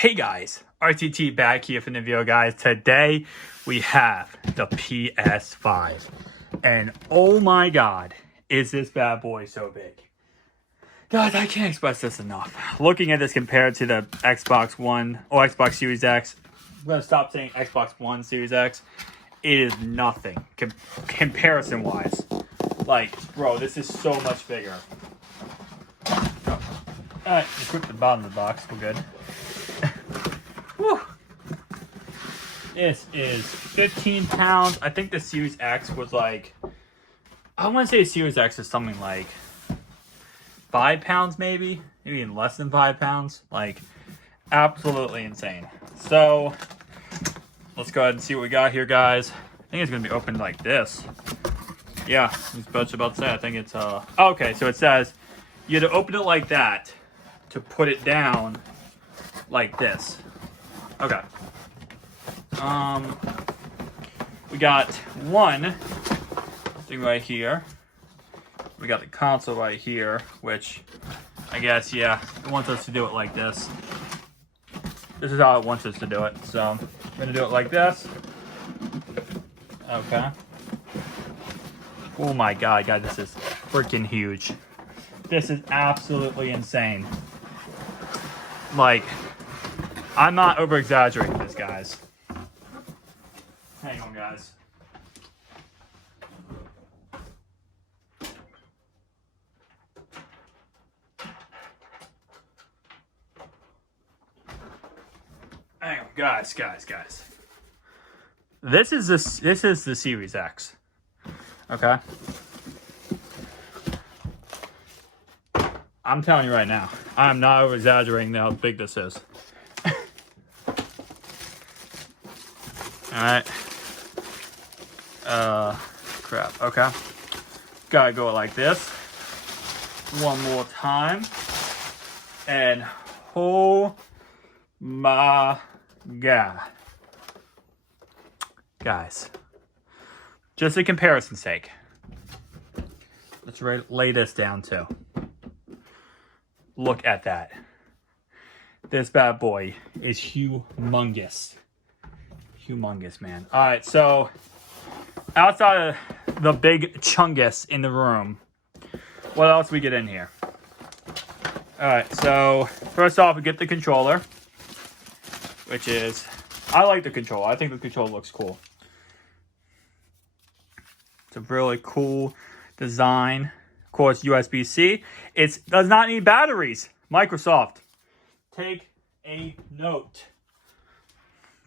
Hey guys, RTT back here from the video, guys. Today we have the PS5, and oh my god, is this bad boy so big. Guys, I can't express this enough. Looking at this compared to the Xbox One or Xbox Series X, I'm going to stop saying Xbox One Series X. It is nothing comparison wise. Like, bro, this is so much bigger. Alright, just rip the bottom of the box, we're good. Whew. This is 15 pounds. I think the Series X was like, I want to say the Series X is something like 5 pounds maybe even less than 5 pounds. Like, absolutely insane. So, let's go ahead and see what we got here, guys. I think it's going to be opened like this. Yeah, I was about to say, I think it's, okay, so it says you have to open it like that to put it down like this. Okay. We got one thing right here. We got the console right here, which I guess, yeah, it wants us to do it like this. This is how it wants us to do it. So I'm gonna do it like this. Okay. Oh my god, guys, this is freaking huge. This is absolutely insane. Like, I'm not over-exaggerating this, guys. Hang on, guys. Hang on, guys. This is the Series X. Okay? I'm telling you right now, I'm not over-exaggerating how big this is. Alright. Crap. Okay. Gotta go like this. One more time. And oh my god. Guys. Just a comparison's sake. Let's lay this down too. Look at that. This bad boy is humongous. Humongous, man. Alright, so outside of the big chungus in the room, what else we get in here? Alright, so first off, we get the controller, which is, I like the controller. I think the controller looks cool. It's a really cool design. Of course, USB-C. It does not need batteries. Microsoft, take a note.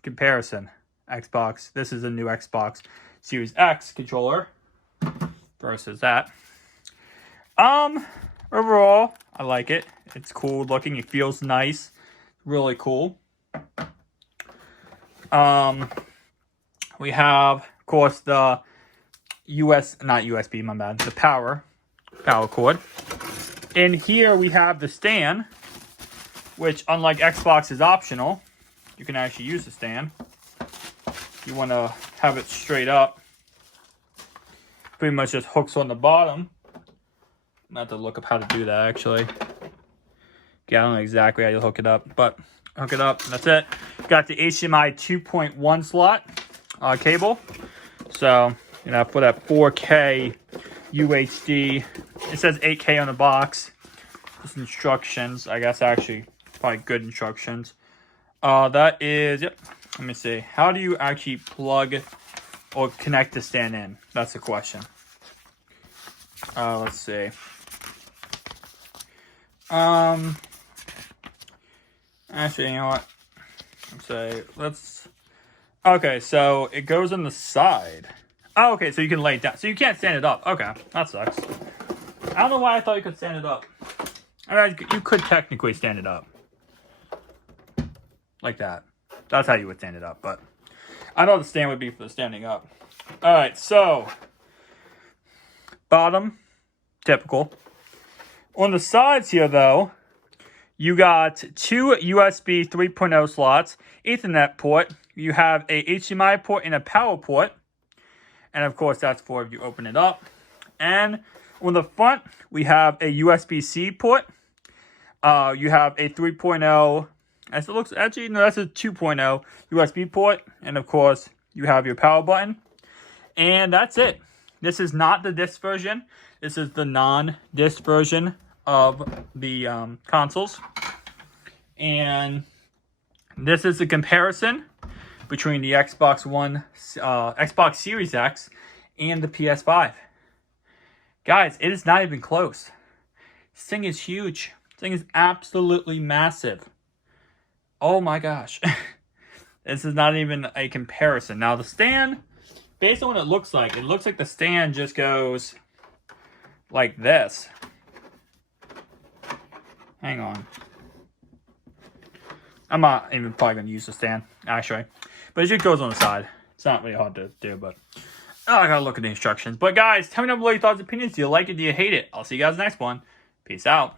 Comparison. Xbox. This is a new Xbox Series X controller versus that. Overall, I like it. It's cool looking. It feels nice. Really cool. We have, of course, the not USB, my bad. The power cord. In here we have the stand, which unlike Xbox is optional. You can actually use the stand. You want to have it straight up. Pretty much just hooks on the bottom. I'm have to look up how to do that actually. Okay, I don't know exactly how you hook it up, but hook it up. That's it. Got the HDMI 2.1 slot cable. So, you know, for that 4K UHD. It says 8K on the box. Just instructions. I guess actually probably good instructions. That is, yep. Let me see. How do you actually plug or connect the stand in? That's the question. Let's see. Actually, you know what? Okay, so it goes on the side. Oh, okay, so you can lay it down. So you can't stand it up. Okay, that sucks. I don't know why I thought you could stand it up. I mean, you could technically stand it up. Like that. That's how you would stand it up, but I know the stand would be for the standing up. Alright, so bottom, typical. On the sides here, though, you got two USB 3.0 slots, Ethernet port. You have a HDMI port and a power port. And of course, that's for if you open it up. And on the front, we have a USB-C port. You have a 3.0 As it looks, actually, no, that's a 2.0 USB port. And of course, you have your power button. And that's it. This is not the disc version. This is the non-disc version of the consoles. And this is a comparison between the Xbox One, Xbox Series X, and the PS5. Guys, it is not even close. This thing is huge. This thing is absolutely massive. Oh my gosh. This is not even a comparison. Now the stand, based on what it looks like the stand just goes like this. Hang on. I'm not even probably going to use the stand, actually. But it just goes on the side. It's not really hard to do, but I got to look at the instructions. But guys, tell me down below your thoughts and opinions. Do you like it? Do you hate it? I'll see you guys next one. Peace out.